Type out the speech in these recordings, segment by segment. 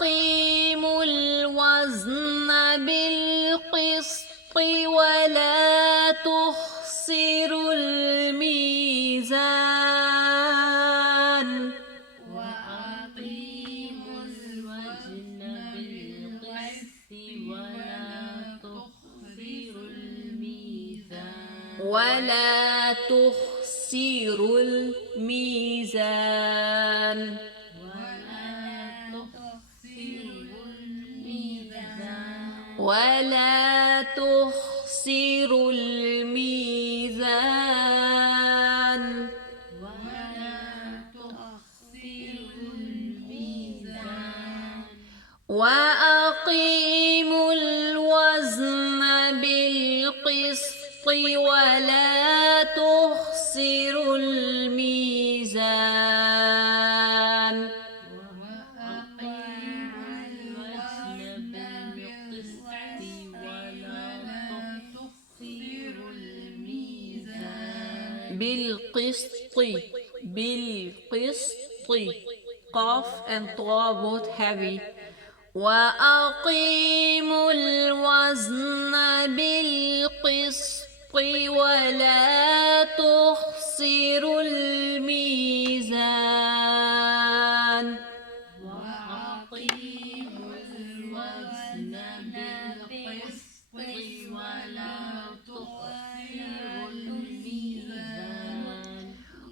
وأقيموا الوزن بالقسط ولا تخسروا الميزان وأقيموا الوزن بالقسط ولا تخسروا الميزان ولا تخسروا الميزان وأقيموا الوزن بالقسط ولا تخسروا الميزان بالقسط قاف and طا both heavy وأقيموا الوزن بالقسط ولا تخسروا الميزان وأقيموا الوزن بالقسط ولا تخسروا الميزان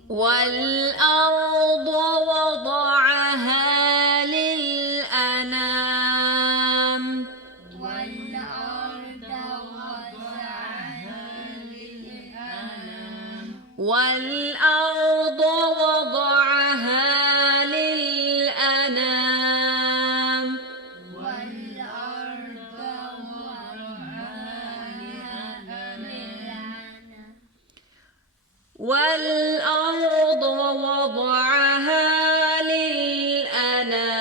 والأرض وضعها للأنام والأرض وضعها للأنام والأرض وضعها للأنام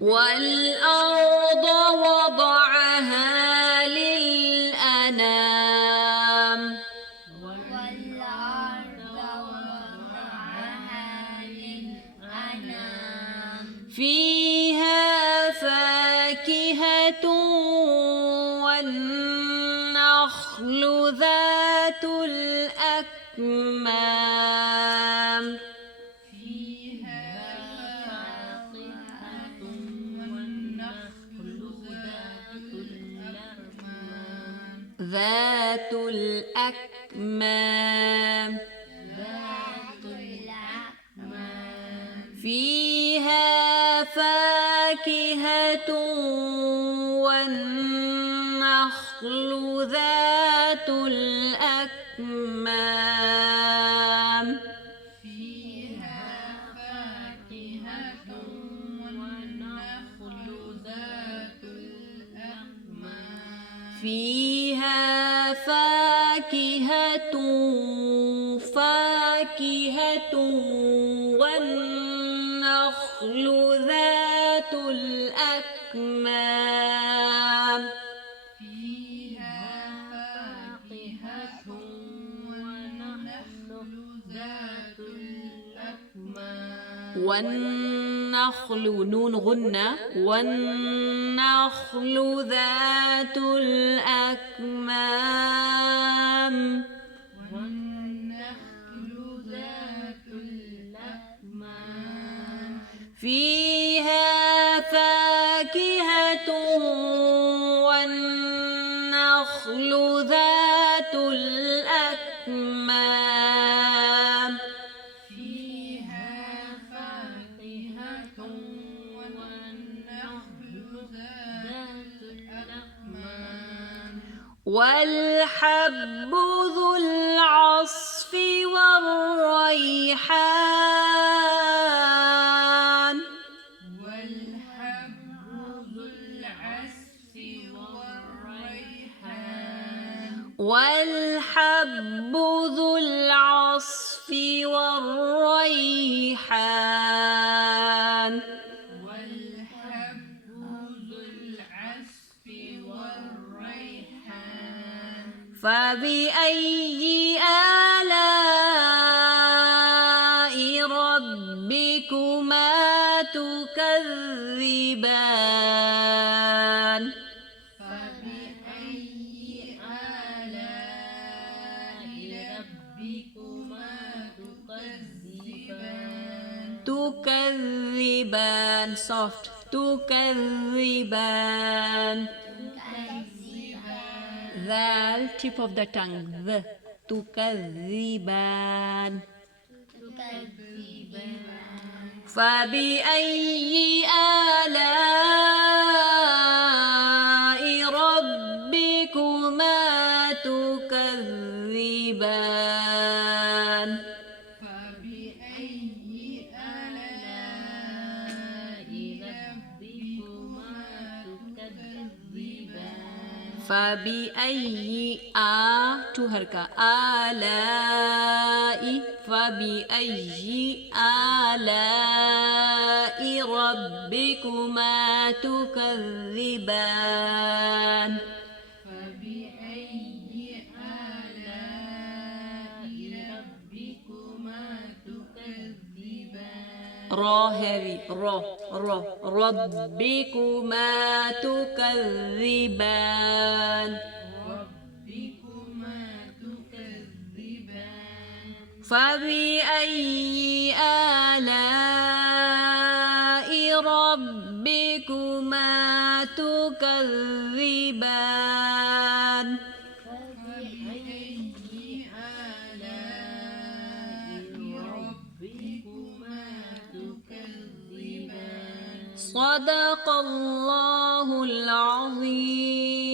والأرض وضعها للأنام فيها فاكهة والنخل ذات الأكمام ذات الأكمام فيها فاكهة والنخل ذات الأكمام فيها فاكهة والنخل ذات الأكمام والنخل نون غنة والنخل ذات الأكمام فيها فاكهة والنخل ذات الأكمام والحب ذو العصف والريحان والحب ذو العصف والريحان فبأي آلاء ربكما تكذبان تكذبان soft تكذبان ذال tip of the tongue the تكذبان فبأي آلاء ربكما تكذبان فبأي to harka آلاء فبأي آلاء ربكما تكذبان را heavy را ربكما تكذبان فبأي آلاء ربكما تكذبان صدق الله العظيم